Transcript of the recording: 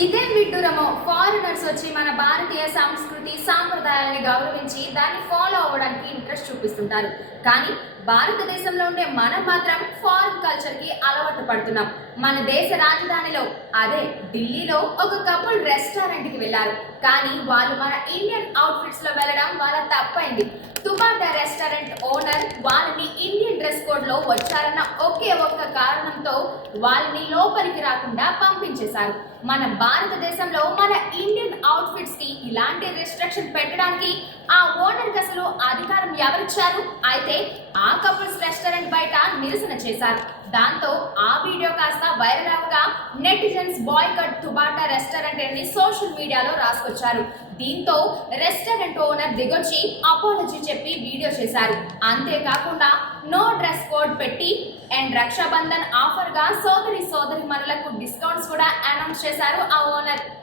ఇదేం విడ్డూరమో ఫారినర్స్ వచ్చి మన భారతీయ సంస్కృతి సాంప్రదాయాలని గౌరవించి దాన్ని ఫాలో అవ్వడానికి ఇంట్రెస్ట్ చూపిస్తుంటారు. కానీ భారతదేశంలో ఉండే మనం మాత్రం ఫారిన్ కల్చర్కి అలవాటు పడుతున్నాం. మన దేశ రాజధానిలో అదే ఢిల్లీలో ఒక కపుల్ రెస్టారెంట్కి వెళ్ళారు. కానీ వాళ్ళు మన ఇండియన్ అవుట్ఫిట్స్లో వెళ్ళడం వాళ్ళ తప్పైంది. తుబాటా రెస్టారెంట్ ఓనర్ వాళ్ళని ఇండియన్ డ్రెస్ కోడ్లో వచ్చారన్న ఒకే ఒక్క కారణంతో వాళ్ళని లోపలికి రాకుండా పంపించేశారు. మన భారతదేశంలో మన ఇండియన్ అవుట్ఫిట్స్ కి ఇలాంటి రిస్ట్రిక్షన్ పెట్టడానికి ఆ ఓనర్కి అసలు అధికారం ఎవరిచ్చారు? అయితే ఆ కపుల్స్ రెస్టారెంట్ బయట నిరసన చేశారు. దాంతో ఆ వీడియో కాస్త వైరల్ అవగా నెటిజన్స్ బాయ్కట్ తుబాటా రెస్టారెంట్ అని సోషల్ మీడియాలో రాసుకొచ్చారు. దీంతో రెస్టారెంట్ ఓనర్ దిగొచ్చి అపాలజీ చెప్పి వీడియో చేశారు. అంతేకాకుండా నో డ్రెస్ కోడ్ పెట్టి అండ్ రక్షాబంధన్ ఆఫర్ గా సోదరి మనులకు డిస్కౌంట్స్ కూడా అనౌన్స్ చేశారు ఆ ఓనర్.